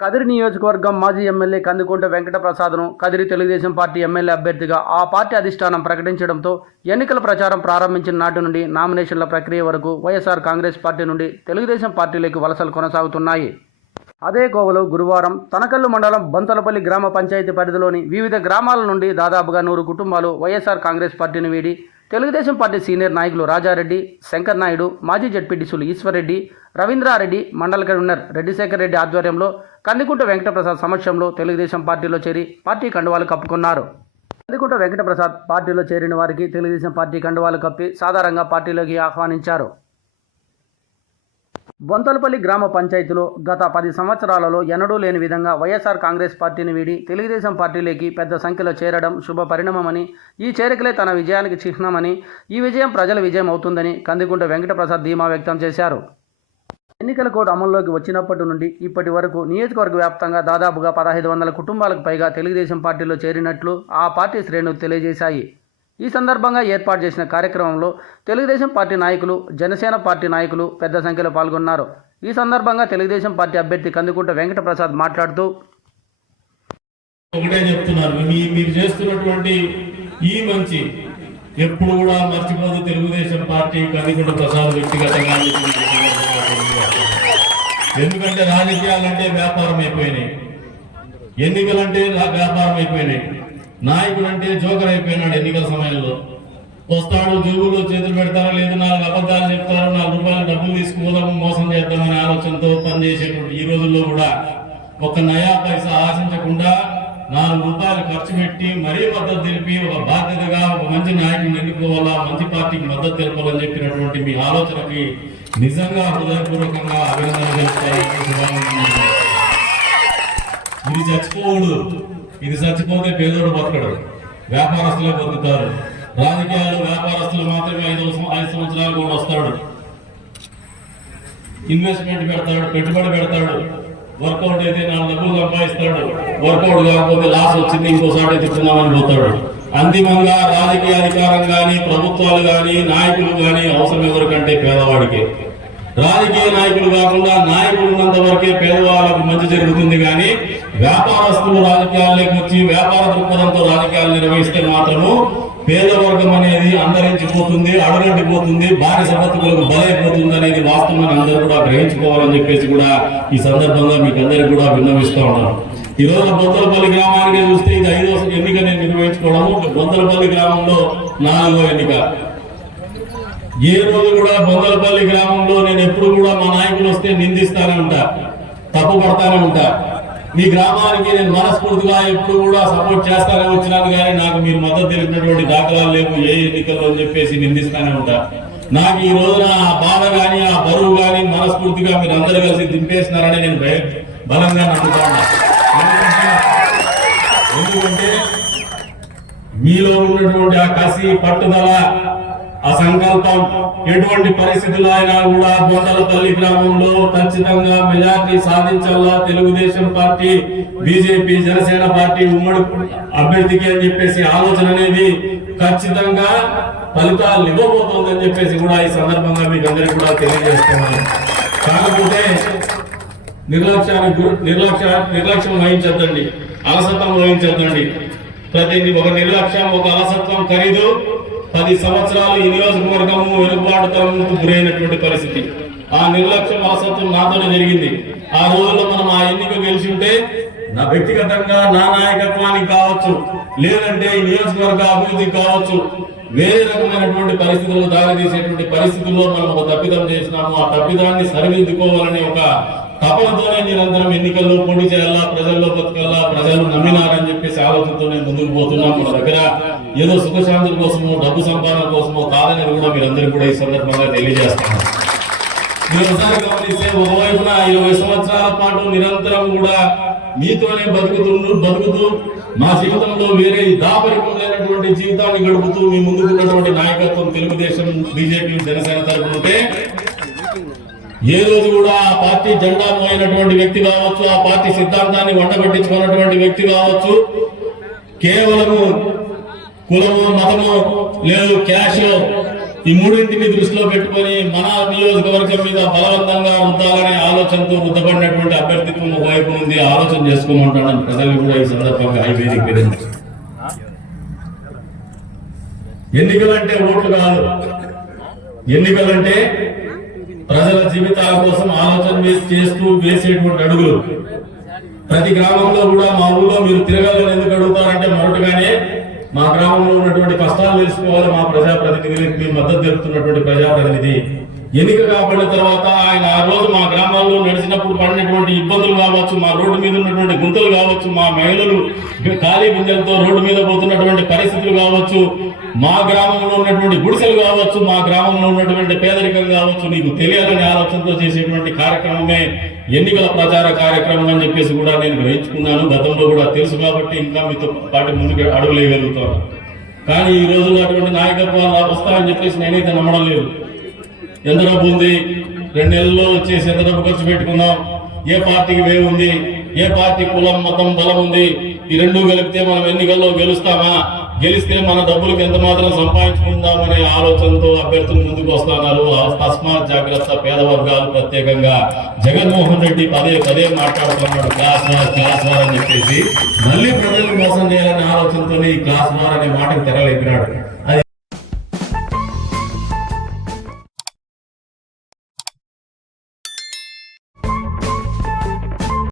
కదిరి నియోజకవర్గం మాజీ ఎమ్మెల్యే కందుకుంట వెంకటప్రసాద్ను కదిరి తెలుగుదేశం పార్టీ ఎమ్మెల్యే అభ్యర్థిగా ఆ పార్టీ అధిష్టానం ప్రకటించడంతో ఎన్నికల ప్రచారం ప్రారంభించిన నాటి నుండి నామినేషన్ల ప్రక్రియ వరకు వైఎస్ఆర్ కాంగ్రెస్ పార్టీ నుండి తెలుగుదేశం పార్టీలోకి వలసలు కొనసాగుతున్నాయి. అదే కోవలో గురువారం తనకల్లు మండలం బంతలపల్లి గ్రామ పంచాయతీ పరిధిలోని వివిధ గ్రామాల నుండి దాదాపుగా 100 కుటుంబాలు వైఎస్ఆర్ కాంగ్రెస్ పార్టీని వీడి తెలుగుదేశం పార్టీ సీనియర్ నాయకులు రాజారెడ్డి, శంకర్ నాయుడు, మాజీ జడ్పీటీసీలు ఈశ్వర్రెడ్డి, రవీంద్రారెడ్డి, మండల కన్వీనర్ రెడ్డిశేఖర్ రెడ్డి ఆధ్వర్యంలో కందుకుంట వెంకటప్రసాద్ సమక్షంలో తెలుగుదేశం పార్టీలో చేరి పార్టీ కండువాలు కప్పుకున్నారు. కందుకుంట వెంకటప్రసాద్ పార్టీలో చేరిన వారికి తెలుగుదేశం పార్టీ కండువాలు కప్పి సాధారణంగా పార్టీలోకి ఆహ్వానించారు. బొంతలపల్లి గ్రామ పంచాయతీలో గత 10 సంవత్సరాలలో ఎన్నడూ లేని విధంగా వైఎస్ఆర్ కాంగ్రెస్ పార్టీని వీడి తెలుగుదేశం పార్టీలోకి పెద్ద సంఖ్యలో చేరడం శుభ పరిణామమని, ఈ చేరికలే తన విజయానికి చిహ్నమని, ఈ విజయం ప్రజల విజయం అవుతుందని కందుకుంట వెంకటప్రసాద్ ధీమా వ్యక్తం చేశారు. ఎన్నికల కోడ్ అమల్లోకి వచ్చినప్పటి నుండి ఇప్పటి వరకు నియోజకవర్గ వ్యాప్తంగా దాదాపుగా 1500 కుటుంబాలకు పైగా తెలుగుదేశం పార్టీలో చేరినట్లు ఆ పార్టీ శ్రేణులు తెలియజేశాయి. ఈ సందర్భంగా ఏర్పాటు చేసిన కార్యక్రమంలో తెలుగుదేశం పార్టీ నాయకులు, జనసేన పార్టీ నాయకులు పెద్ద సంఖ్యలో పాల్గొన్నారు. ఈ సందర్భంగా తెలుగుదేశం పార్టీ అభ్యర్థి కందుకుంట వెంకటప్రసాద్ మాట్లాడుతూ, ఒకటే చెప్తున్నారు, మీరు చేస్తున్నటువంటి ఈ మంచి ఎప్పుడు కూడా మర్చిపోదు తెలుగుదేశం పార్టీ కందుకుంట ప్రసాద్ వ్యక్తిగతంగా. ఎందుకంటే రాజకీయాలంటే వ్యాపారం అయిపోయినాయి, ఎన్నికలంటే వ్యాపారం అయిపోయినాయి, నాయకుడు అంటే జోకర్ అయిపోయినాడు. ఎన్నికల సమయంలో వస్తాడు, జేబులో చేతులు పెడతారు, లేదు 4 అబద్ధాలు చెప్తారు, 4 రూపాయలు డబ్బులు తీసుకుపోదాము, మోసం చేద్దామనే ఆలోచనతో పనిచేసేటువంటి ఈ రోజుల్లో కూడా ఒక నయా పైసా ఆశించకుండా 4 రూపాయలు ఖర్చు పెట్టి మరీ మద్దతు తెలిపి ఒక బాధ్యతగా ఒక మంచి నాయకుడిని ఎన్నుకోవాలా, మంచి పార్టీకి మద్దతు తెలపాలని చెప్పినటువంటి మీ ఆలోచనకి నిజంగా హృదయపూర్వకంగా అభినందనలు తెలుపుతారు. ఇది చచ్చిపోవుడు, ఇది చచ్చిపోతే పేదోడు బతకడు, వ్యాపారస్తులే బతుకుతారు. రాజకీయాలు వ్యాపారస్తులు మాత్రమే 5 సంవత్సరాలు కూడా వస్తాడు, ఇన్వెస్ట్మెంట్ పెడతాడు, పెట్టుబడి పెడతాడు, వర్కౌట్ అయితే 4 డబ్బులు సంపాదిస్తాడు, వర్కౌట్ కాకపోతే లాస్ వచ్చింది ఇంకోసారి తెచ్చుకుందామని పోతాడు. అంతిమంగా రాజకీయ అధికారం కానీ, ప్రభుత్వాలు కానీ, నాయకులు కానీ అవసరం ఎవరికంటే పేదవాడికి. రాజకీయ నాయకులు కాకుండా నాయకులు ఉన్నంత వరకే పేదవాళ్ళకు మంచి జరుగుతుంది. కానీ వ్యాపారస్తులు రాజకీయాల్లోకి వచ్చి వ్యాపార దృక్పథంతో రాజకీయాలు నిర్వహిస్తే మాత్రము పేదవర్గం అనేది అంతరించిపోతుంది, అడుగంటిపోతుంది, బానిస బతుకులకు బలైపోతుంది అనేది వాస్తవాన్ని అందరూ కూడా గ్రహించుకోవాలని చెప్పేసి కూడా ఈ సందర్భంగా మీకు అందరికీ కూడా విన్నవిస్తూ ఉన్నాను. ఈ రోజు బొంతలపల్లి గ్రామానికి చూస్తే ఇది 5వ ఎన్నిక నేను నిర్వహించుకోవడము. బొంతలపల్లి గ్రామంలో 4వ ఎన్నిక. ఏ రోజు కూడా బొంతలపల్లి గ్రామంలో నేను ఎప్పుడు కూడా మా నాయకులు వస్తే నిందిస్తానే ఉంటా, తప్పు పడతానే ఉంటా. మీ గ్రామానికి నేను మనస్ఫూర్తిగా ఎప్పుడు కూడా సపోర్ట్ చేస్తానే వచ్చినాను, కానీ నాకు మీరు మద్దతు తెలిపినటువంటి దాఖలాలు లేవు ఏ ఎన్నికల్లో అని చెప్పేసి నిందిస్తానే ఉంటా. నాకు ఈ రోజున ఆ బాధ కానీ ఆ బరువు కానీ మనస్ఫూర్తిగా మీరు అందరూ కలిసి దింపేసినారని నేను బలంగా నమ్ముతాను. ఎందుకంటే మీలో ఉన్నటువంటి ఆ కసి, పట్టుదల, ఆ సంకల్పం ఎటువంటి పరిస్థితుల్లో అయినా కూడా బొంతలపల్లి గ్రామంలో ఖచ్చితంగా మెజార్టీ సాధించాలా Telugu Desam party, BJP, Janasena party ఉమ్మడి అభ్యర్థికి అని చెప్పేసి ఆలోచన అనేది ఖచ్చితంగా ఫలితాలు ఇవ్వబోతోందని చెప్పేసి కూడా ఈ సందర్భంగా మీకు అందరికీ కూడా తెలియజేస్తున్నాను. కాకపోతే నిర్లక్ష్యం వహించద్దండి, అలసత్వం వహించద్దండి. ఒక నిర్లక్ష్యం, ఒక అలసత్వం ఖరీదు 10 సంవత్సరాలు ఈ నియోజకవర్గము వెనుకబాటుతనంకు గురైనటువంటి పరిస్థితి. ఆ నిర్లక్ష్యం, అలసత్వం నాతోనే జరిగింది. ఆ రోజుల్లో మనం ఆ ఎన్నిక గెలిచి ఉంటే నా వ్యక్తిగతంగా నా నాయకత్వానికి కావచ్చు, లేదంటే ఈ నియోజకవర్గ అభివృద్ధి కావచ్చు, వేరే రకమైనటువంటి పరిస్థితుల్లో దారితీసేటువంటి పరిస్థితుల్లో మనం ఒక తప్పిదం చేసినాము. ఆ తప్పిదాన్ని సరిదిద్దుకోవాలనే ఒక తపనతోనే నిరంతరం ఎన్నికల్లో పోటీ చేయాలా, ప్రజల్లో బతకాలా, ప్రజలు నమ్మినారని చెప్పేసి ఆలోచనతోనే ముందుకు పోతున్నాం. మన దగ్గర ఏదో సుఖశాంతుల కోసమో డబ్బు సంపాదన కోసమో కాదనేది కూడా మీరందరూ కూడా ఈ సందర్భంగా తెలియజేస్తున్నారు. మీరు ఒకసారి గమనిస్తే ఒకవైపున 20 సంవత్సరాల పాటు నిరంతరం కూడా మీతోనే బతుకుతూ మా జీవితంలో వేరే దాపరికం లేనటువంటి జీవితాన్ని గడుపుతూ మీ ముందుకున్నటువంటి నాయకత్వం తెలుగుదేశం, బీజేపీ, జనసేన తరపుంటే ఏ రోజు కూడా ఆ పార్టీ జెండా మోయినటువంటి వ్యక్తి కావచ్చు, ఆ పార్టీ సిద్ధాంతాన్ని వండబట్టించుకున్నటువంటి వ్యక్తి కావచ్చు, కేవలము కులము, మతము, లేదు క్యాష్, ఈ మూడింటిని దృష్టిలో పెట్టుకొని మన నియోజకవర్గం మీద బలవంతంగా ఉంచాలనే ఆలోచనతో రుద్దబడినటువంటి అభ్యర్థిత్వం ఒకవైపు ఉంది. ఆలోచన చేసుకోమంటానని ప్రజలు కూడా ఈ సందర్భంగా వేదిక మీద ఎన్నికలంటే ఓట్లు కాదు, ఎన్నికలంటే ప్రజల జీవితాల కోసం ఆలోచన చేస్తూ వేసేటువంటి అడుగులు. ప్రతి గ్రామంలో కూడా మా ఊళ్ళో మీరు తిరగాలని ఎందుకు అడుగుతారంటే మొదటగానే మా గ్రామంలో ఉన్నటువంటి కష్టాలు తెలుసుకోవాలి. మా ప్రజాప్రతినిధులకు మీ మద్దతు తెలుపుతున్నటువంటి ప్రజాప్రతినిధి ఎన్నిక కాబడిన తర్వాత ఆయన ఆ రోజు మా గ్రామాల్లో నడిచినప్పుడు పడినటువంటి ఇబ్బందులు కావచ్చు, మా రోడ్డు మీద ఉన్నటువంటి గుంతలు కావచ్చు, మా మహిళలు ఖాళీ బిందెలతో రోడ్డు మీద పోతున్నటువంటి పరిస్థితులు కావచ్చు, మా గ్రామంలో ఉన్నటువంటి గుడిసెలు కావచ్చు, మా గ్రామంలో ఉన్నటువంటి పేదరికం కావచ్చు, నీకు తెలియాలనే ఆలోచనతో చేసేటువంటి కార్యక్రమమే ఎన్నికల ప్రచార కార్యక్రమం అని చెప్పేసి కూడా నేను గ్రహించుకున్నాను. గతంలో కూడా తెలుసు కాబట్టి ఇంకా మీతో పాటు ముందుకు అడుగులేయగలుగుతాను. కానీ ఈ రోజుల్లో అటువంటి నాయకత్వాలు వస్తాయని చెప్పేసి నేనైతే నమ్మడం లేదు. ఎంత డబ్బు ఉంది, 2 నెలల్లో వచ్చేసి ఎంత డబ్బు ఖర్చు పెట్టుకున్నాం, ఏ పార్టీకి వేరు ఉంది, ఏ పార్టీ కులం మతం బలం ఉంది, ఈ రెండు కలిపితే మనం ఎన్నికల్లో గెలుస్తామా, గెలిస్తే మన డబ్బులకు ఎంత మాత్రం సంపాదించుకుందామనే ఆలోచనతో అభ్యర్థులు ముందుకు వస్తున్నారు. తస్మాత్ జాగ్రత్త. పేద వర్గాలు ప్రత్యేకంగా జగన్మోహన్ రెడ్డి పదే మాట్లాడుతున్నాడు క్లాస్ వార్ అని చెప్పేసి మళ్ళీ ప్రజలు మోసం చేయాలనే ఆలోచనతో ఈ క్లాస్ వార్ అనే మాటకు తెరలేపినాడు. అది